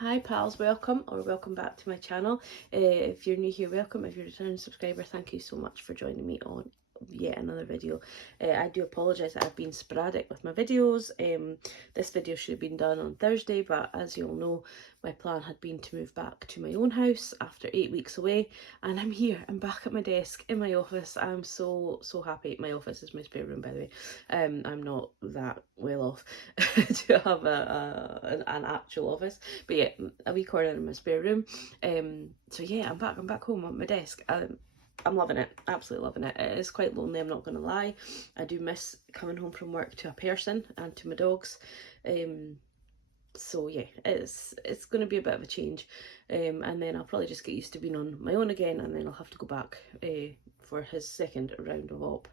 Hi pals, welcome back to my channel. If you're new here, welcome. If you're a returning subscriber, thank you so much for joining me on yet another video. I do apologise that I've been sporadic with my videos. This video should have been done on Thursday, but as you all know, my plan had been to move back to my own house after 8 weeks away, and I'm here. I'm back at my desk in my office. I'm so happy. My office is my spare room, by the way. I'm not that well off to have an actual office, but yeah, a wee corner in my spare room. So yeah, I'm back home at my desk. I'm loving it, absolutely loving it. It is quite lonely, I'm not going to lie. I do miss coming home from work to a person and to my dogs. So yeah, it's going to be a bit of a change, and then I'll probably just get used to being on my own again, and then I'll have to go back for his second round of op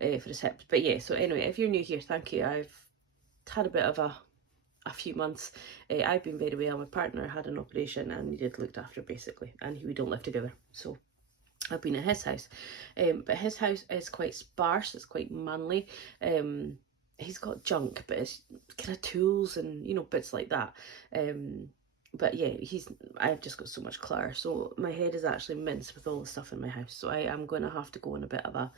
for his hips. But yeah, so anyway, if you're new here, thank you. I've had a bit of a few months. I've been very well. My partner had an operation and needed looked after basically, and we don't live together, so I've been at his house. But his house is quite sparse, it's quite manly. He's got junk, but it's kind of tools and, you know, bits like that. But yeah, I've just got so much clutter, so my head is actually minced with all the stuff in my house. So I am going to have to go on a bit of a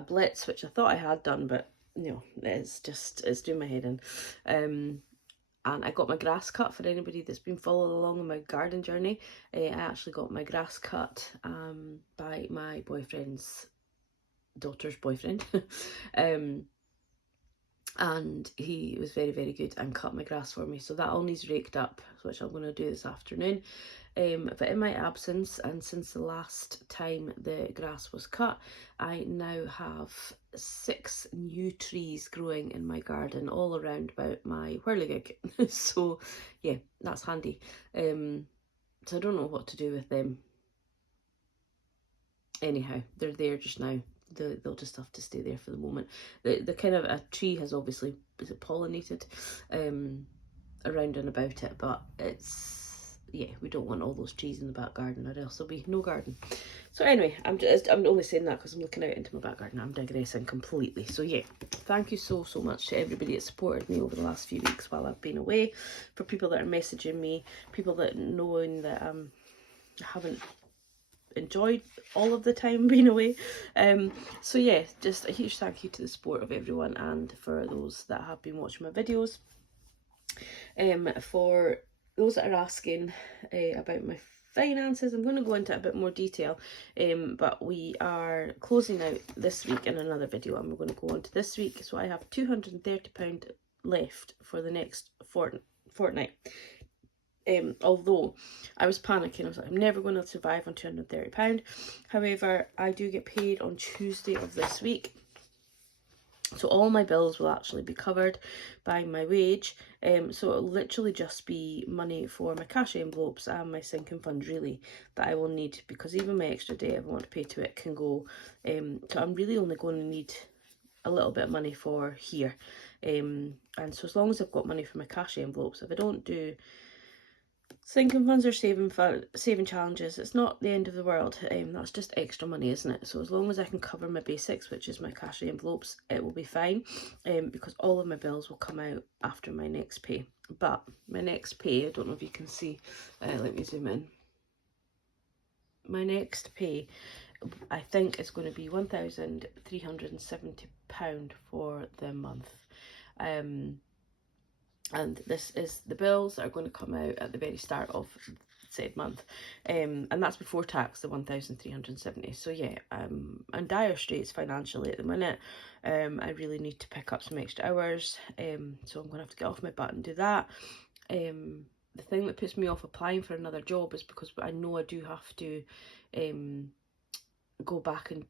blitz, which I thought I had done, but you know, it's doing my head in. And I got my grass cut. For anybody that's been following along on my garden journey, I actually got my grass cut by my boyfriend's daughter's boyfriend. And he was very good and cut my grass for me, so that all needs raked up, which I'm going to do this afternoon. But in my absence, and since the last time the grass was cut, I now have 6 new trees growing in my garden all around about my whirligig. So yeah, that's handy. So I don't know what to do with them. Anyhow, they're there just now. They'll just have to stay there for the moment. The kind of a tree has obviously, is it pollinated around and about it, but it's, yeah, we don't want all those trees in the back garden, or else there'll be no garden. So anyway, I'm only saying that because I'm looking out into my back garden. I'm digressing completely. So yeah, thank you so much to everybody that supported me over the last few weeks while I've been away. For people that are messaging me, people that knowing that I haven't enjoyed all of the time being away. So yeah, just a huge thank you to the support of everyone, and for those that have been watching my videos. For those that are asking about my finances, I'm going to go into a bit more detail, but we are closing out this week in another video, and we're going to go on to this week. So I have £230 left for the next fortnight. Although I was panicking, I was like, I'm never going to survive on £230. However, I do get paid on Tuesday of this week, so all my bills will actually be covered by my wage. So it'll literally just be money for my cash envelopes and my sinking fund, really, that I will need, because even my extra day I want to pay to it can go. So I'm really only going to need a little bit of money for here. And so as long as I've got money for my cash envelopes, if I don't do sinking funds or saving challenges, it's not the end of the world. That's just extra money, isn't it? So as long as I can cover my basics, which is my cash envelopes, it will be fine, because all of my bills will come out after my next pay. But my next pay, I don't know if you can see, let me zoom in. My next pay, I think, is going to be £1,370 for the month. And this is the bills that are going to come out at the very start of said month, and that's before tax, the 1,370. So yeah, I'm in dire straits financially at the minute. I really need to pick up some extra hours, so I'm going to have to get off my butt and do that. The thing that puts me off applying for another job is because I know I do have to go back and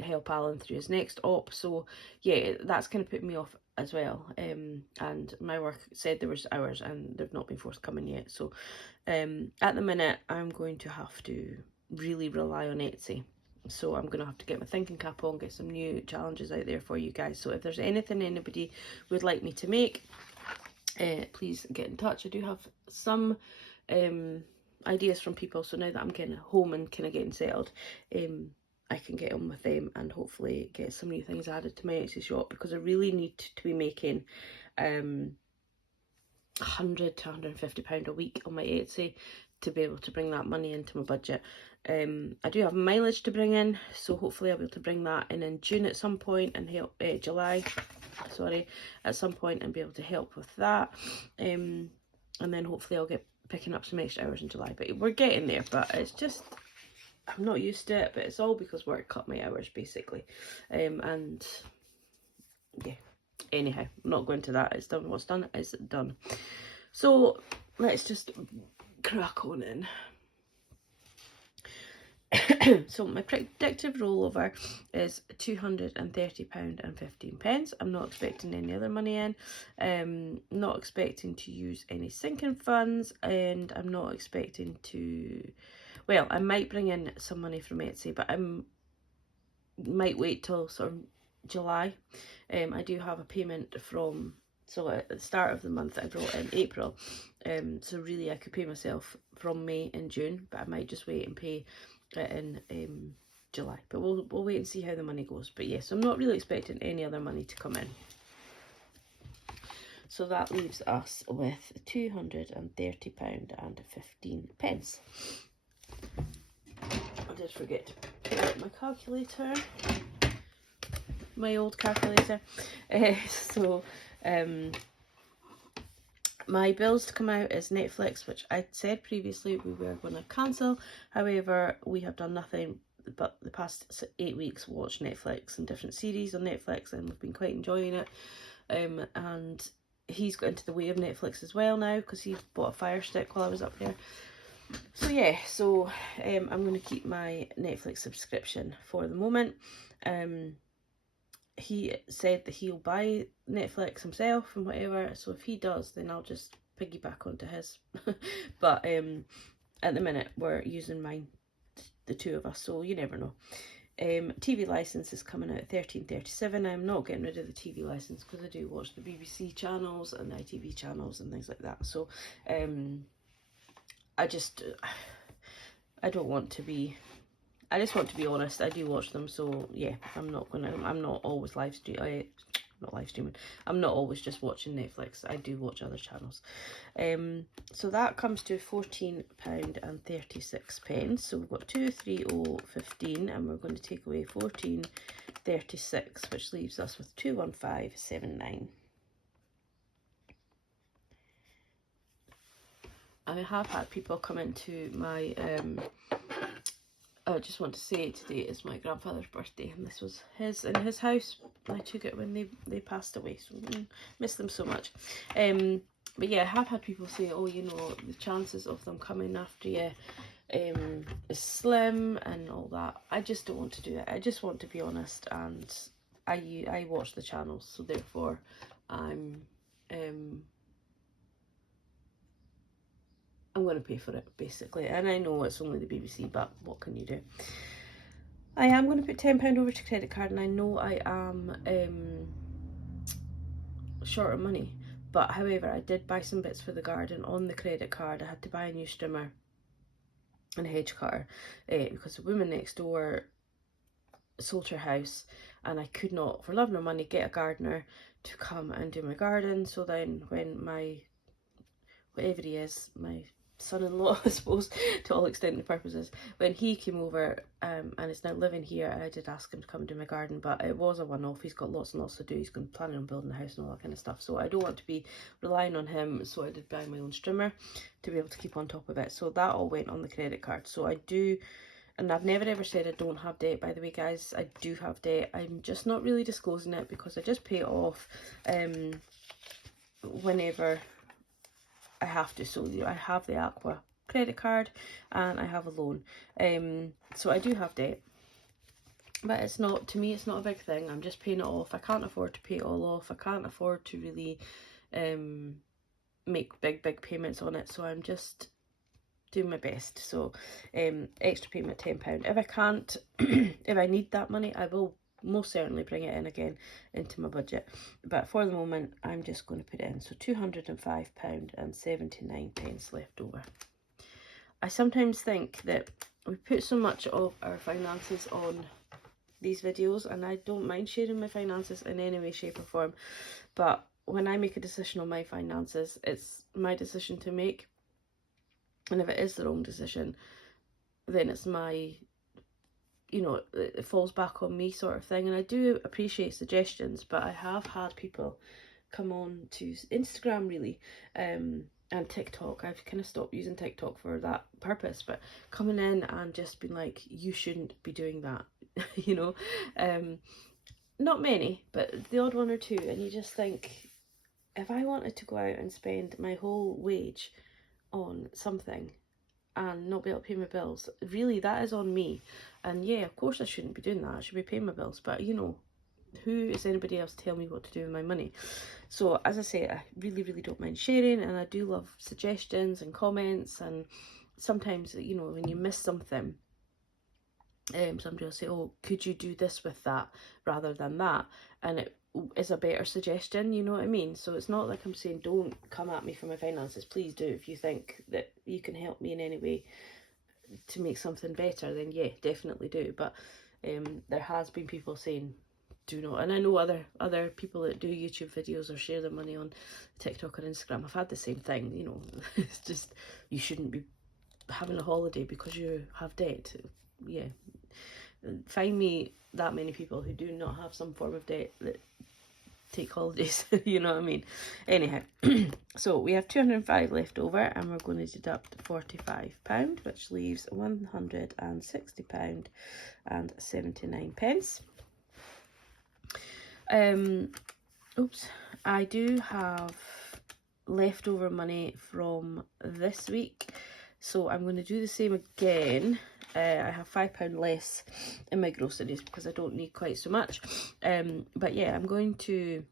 help Alan through his next op. So yeah, that's kind of put me off as well. And my work said there was hours and they've not been forthcoming yet. So at the minute I'm going to have to really rely on Etsy. So I'm going to have to get my thinking cap on, get some new challenges out there for you guys. So if there's anything anybody would like me to make, please get in touch. I do have some ideas from people, so now that I'm kind of home and kind of getting settled, I can get on with them and hopefully get some new things added to my Etsy shop, because I really need to be making £100 to £150 a week on my Etsy to be able to bring that money into my budget. I do have mileage to bring in, so hopefully I'll be able to bring that in June at some point and help, July, sorry, at some point, and be able to help with that. And then hopefully I'll get picking up some extra hours in July, but we're getting there. But it's just, I'm not used to it, but it's all because work cut my hours basically. And yeah, anyhow, I'm not going to that. It's done. What's done is done. So let's just crack on in. So my predictive rollover is £230.15. I'm not expecting any other money in. Not expecting to use any sinking funds, and I'm not expecting to, well, I might bring in some money from Etsy, but I might wait till sort of July. I do have a payment from, so at the start of the month I brought in April, so really I could pay myself from May and June, but I might just wait and pay it in July. But we'll wait and see how the money goes. But yes, I'm not really expecting any other money to come in. So that leaves us with £230.15. I did forget to put out my calculator, my old calculator. My bills to come out is Netflix, which I said previously we were going to cancel. However, we have done nothing but the past 8 weeks watch Netflix and different series on Netflix, and we've been quite enjoying it. And he's got into the way of Netflix as well now, because he bought a Fire Stick while I was up there. So yeah, so I'm going to keep my Netflix subscription for the moment. He said that he'll buy Netflix himself and whatever, so if he does, then I'll just piggyback onto his. But at the minute we're using mine, the two of us, so you never know. TV license is coming out at £13.37. I'm not getting rid of the TV license because I do watch the BBC channels and the ITV channels and things like that. So I just want to be honest. I do watch them, so yeah, I'm not always I'm not always just watching Netflix. I do watch other channels. So that comes to £14.36. So we've got 230.15, and we're going to take away 14.36, which leaves us with 215.79. I have had people come into my I just want to say today is my grandfather's birthday, and this was in his house. I took it when they passed away, so miss them so much. But yeah, I have had people say, oh, you know, the chances of them coming after you is slim and all that. I just don't want to do that. I just want to be honest, and I watch the channels, so therefore I'm going to pay for it, basically. And I know it's only the BBC, but what can you do? I am going to put £10 over to credit card, and I know I am short of money. But however, I did buy some bits for the garden on the credit card. I had to buy a new strimmer and a hedge cutter because the woman next door sold her house, and I could not, for love nor money, get a gardener to come and do my garden. So then when whatever he is, my son-in-law, I suppose, to all extent and purposes, when he came over and is now living here, I did ask him to come and do my garden, but it was a one-off. He's got lots and lots to do. He's planning on building a house and all that kind of stuff, so I don't want to be relying on him. So I did buy my own strimmer to be able to keep on top of it. So that all went on the credit card. So I do, and I've never ever said I don't have debt, by the way, guys. I do have debt. I'm just not really disclosing it because I just pay it off whenever I have to. So I have the Aqua credit card and I have a loan, so I do have debt, but it's not, to me, it's not a big thing. I'm just paying it off. I can't afford to pay it all off. I can't afford to really make big payments on it, so I'm just doing my best. So extra payment £10. If I can't if I need that money, I will most certainly bring it in again into my budget, but for the moment I'm just going to put it in. So £205.79 left over. I sometimes think that we put so much of our finances on these videos, and I don't mind sharing my finances in any way, shape or form, but when I make a decision on my finances, it's my decision to make. And if it is the wrong decision, then it's my, you know, it falls back on me sort of thing. And I do appreciate suggestions, but I have had people come on to Instagram really, and TikTok. I've kind of stopped using TikTok for that purpose, but coming in and just being like, you shouldn't be doing that, you know. Not many, but the odd one or two, and you just think, if I wanted to go out and spend my whole wage on something and not be able to pay my bills, really, that is on me. And yeah, of course I shouldn't be doing that, I should be paying my bills, but you know, who is anybody else to tell me what to do with my money? So as I say, I really don't mind sharing, and I do love suggestions and comments. And sometimes, you know, when you miss something, somebody will say, oh, could you do this with that rather than that, and it is a better suggestion, you know what I mean? So it's not like I'm saying don't come at me for my finances. Please do. If you think that you can help me in any way to make something better, then yeah, definitely do. But there has been people saying do not, and I know other people that do YouTube videos or share their money on TikTok or Instagram have had the same thing, you know. It's just, you shouldn't be having a holiday because you have debt. Yeah, find me that many people who do not have some form of debt that take holidays. You know what I mean? Anyhow, so we have 205 left over, and we're going to deduct £45, which leaves £160 and 79 pence. Oops, I do have leftover money from this week, so I'm going to do the same again. I have £5 less in my groceries because I don't need quite so much. But yeah, I'm going to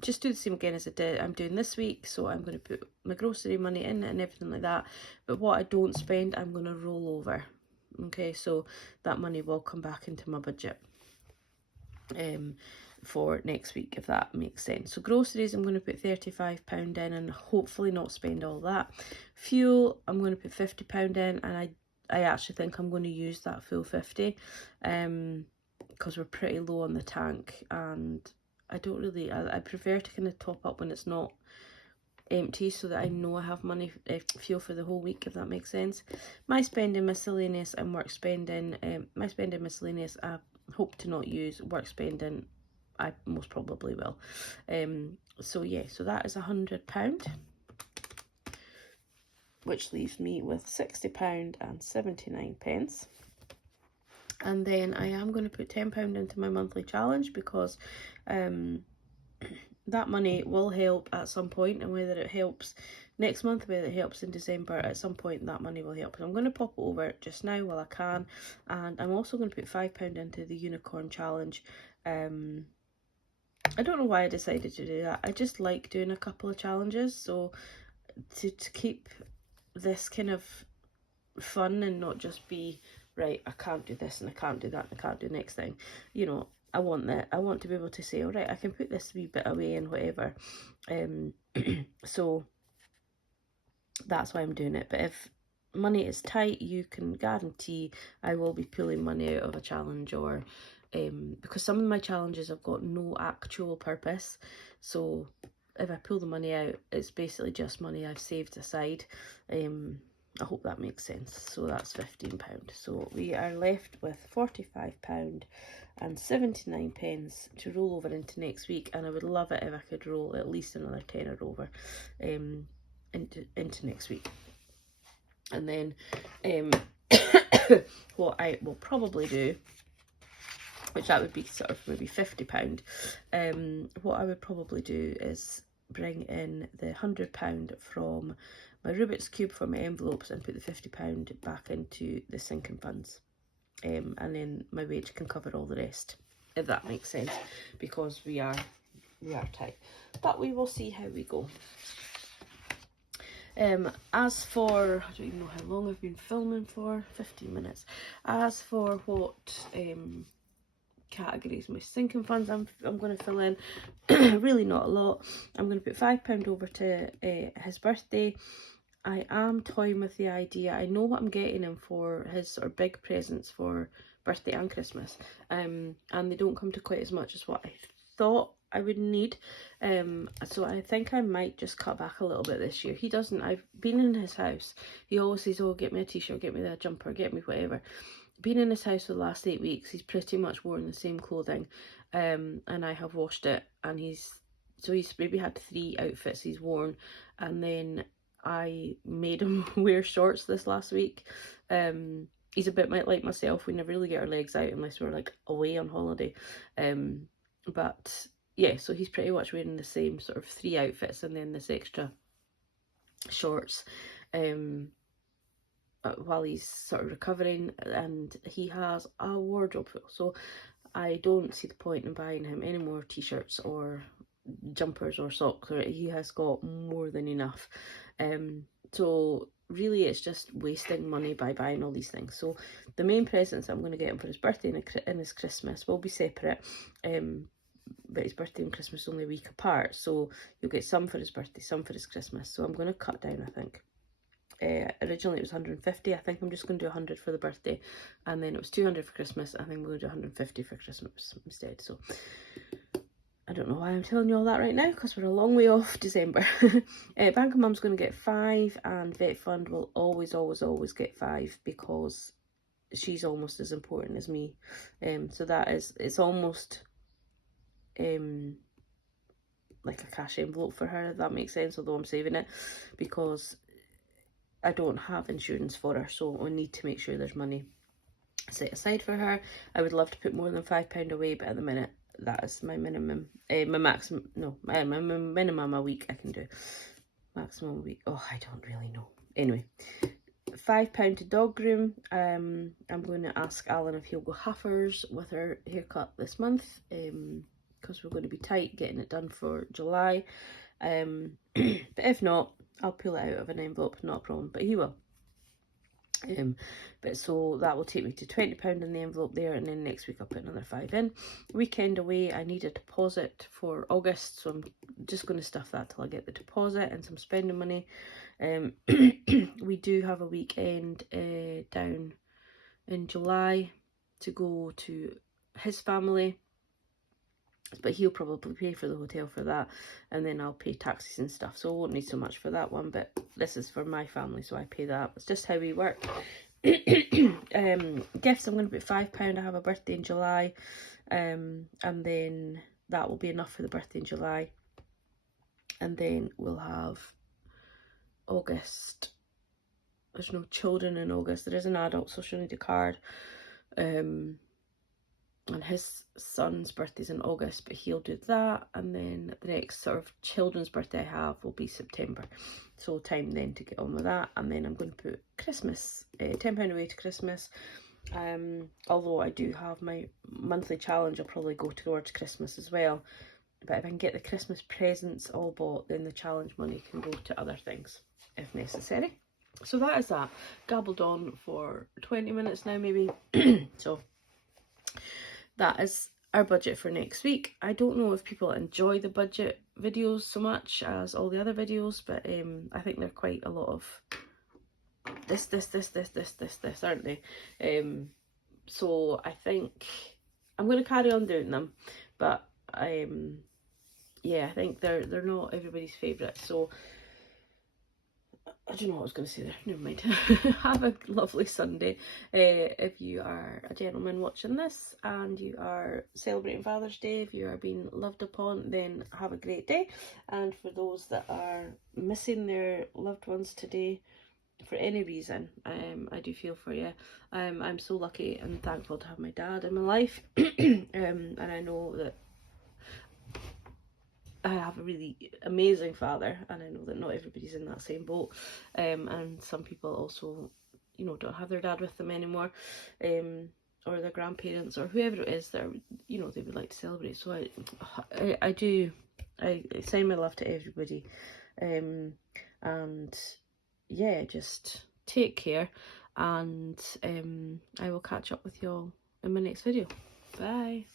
just do the same again as I'm doing this week. So I'm going to put my grocery money in and everything like that. But what I don't spend, I'm going to roll over. Okay, so that money will come back into my budget for next week, if that makes sense. So groceries, I'm going to put £35 in and hopefully not spend all that. Fuel, I'm going to put £50 in, and I actually think I'm going to use that full 50, because we're pretty low on the tank, and I don't really, I prefer to kind of top up when it's not empty, so that I know I have money, fuel for the whole week, if that makes sense. My spending miscellaneous and work spending, my spending miscellaneous I hope to not use. Work spending I most probably will. So yeah, so that is £100, which leaves me with £60 and 79 pence. And then I am going to put £10 into my monthly challenge, because that money will help at some point, and whether it helps next month, whether it helps in December, at some point that money will help. So I'm going to pop it over just now while I can, and I'm also going to put £5 into the unicorn challenge. I don't know why I decided to do that. I just like doing a couple of challenges, so to keep this kind of fun and not just be, right, I can't do this and I can't do that and I can't do the next thing, you know. I want to be able to say, all right, I can put this wee bit away and whatever. So that's why I'm doing it. But if money is tight, you can guarantee I will be pulling money out of a challenge, or because some of my challenges have got no actual purpose. So if I pull the money out, it's basically just money I've saved aside. I hope that makes sense. So that's £15. So we are left with £45 and 79 pence to roll over into next week, and I would love it if I could roll at least another tenner over into next week. And then what I will probably do, which that would be sort of maybe £50, what I would probably do is bring in the £100 from my Rubik's Cube for my envelopes and put the £50 back into the sinking funds. And then my wage can cover all the rest, if that makes sense, because we are tight. But we will see how we go. As for, I don't even know how long I've been filming for, 15 minutes. As for what categories my sinking funds I'm going to fill in, really not a lot. I'm going to put £5 over to his birthday. I am toying with the idea. I know what I'm getting him for his sort of big presents for birthday and Christmas, and they don't come to quite as much as what I thought I would need. So I think I might just cut back a little bit this year. He doesn't, I've been in his house, he always says, oh, get me a t-shirt, get me that jumper, get me whatever. Been in his house for the last 8 weeks, he's pretty much worn the same clothing, and I have washed it, and he's maybe had 3 outfits he's worn, and then I made him wear shorts this last week. He's a bit like myself, we never really get our legs out unless we're like away on holiday, but yeah, so he's pretty much wearing the same sort of 3 outfits and then this extra shorts while he's sort of recovering, and he has a wardrobe full, so I don't see the point in buying him any more t-shirts or jumpers or socks, or he has got more than enough. So really it's just wasting money by buying all these things. So the main presents I'm going to get him for his birthday and his Christmas will be separate, but his birthday and Christmas are only a week apart, so you'll get some for his birthday, some for his Christmas. So I'm going to cut down, I think. Originally it was 150. I think I'm just going to do 100 for the birthday, and then it was 200 for Christmas. I think I'm going to do 150 for Christmas instead. So I don't know why I'm telling you all that right now, because we're a long way off December. Bank of Mum's going to get 5, and Vet Fund will always get 5, because she's almost as important as me. So that is, it's almost like a cash envelope for her, if that makes sense, although I'm saving it because I don't have insurance for her, so I need to make sure there's money set aside for her. I would love to put more than £5 away, but at the minute that is my minimum, my maximum, no, my minimum a week I can do. Maximum a week, oh, I don't really know. Anyway, £5 to dog groom. I'm going to ask Alan if he'll go Huffers with her haircut this month, because we're going to be tight getting it done for July. But if not, I'll pull it out of an envelope, not a problem, but he will. But so that will take me to £20 in the envelope there, and then next week I'll put another 5 in. Weekend away, I need a deposit for August, so I'm just going to stuff that till I get the deposit and some spending money. We do have a weekend down in July to go to his family, but he'll probably pay for the hotel for that, and then I'll pay taxis and stuff, so I won't need so much for that one, but this is for my family, so I pay that. It's just how we work. Gifts, I'm going to put £5. I have a birthday in July, and then that will be enough for the birthday in July, and then we'll have August. There's no children in August, there is an adult, so she'll need a card. And his son's birthday's in August, but he'll do that, and then the next sort of children's birthday I have will be September, so time then to get on with that. And then I'm going to put Christmas, £10 away to Christmas. Although I do have my monthly challenge, I'll probably go towards Christmas as well, but if I can get the Christmas presents all bought, then the challenge money can go to other things if necessary. So that is that. Gabbled on for 20 minutes now maybe. So that is our budget for next week. I don't know if people enjoy the budget videos so much as all the other videos, but I think they're quite a lot of this, aren't they? So I think I'm going to carry on doing them, but yeah, I think they're not everybody's favourite, so I don't know what I was going to say there, never mind. Have a lovely Sunday. If you are a gentleman watching this and you are celebrating Father's Day, if you are being loved upon, then have a great day. And for those that are missing their loved ones today for any reason, I do feel for you. I'm so lucky and thankful to have my dad in my life. And I know that I have a really amazing father, and I know that not everybody's in that same boat, and some people also, you know, don't have their dad with them anymore, or their grandparents, or whoever it is that, you know, they would like to celebrate. So I send my love to everybody, and yeah, just take care, and I will catch up with you all in my next video. Bye.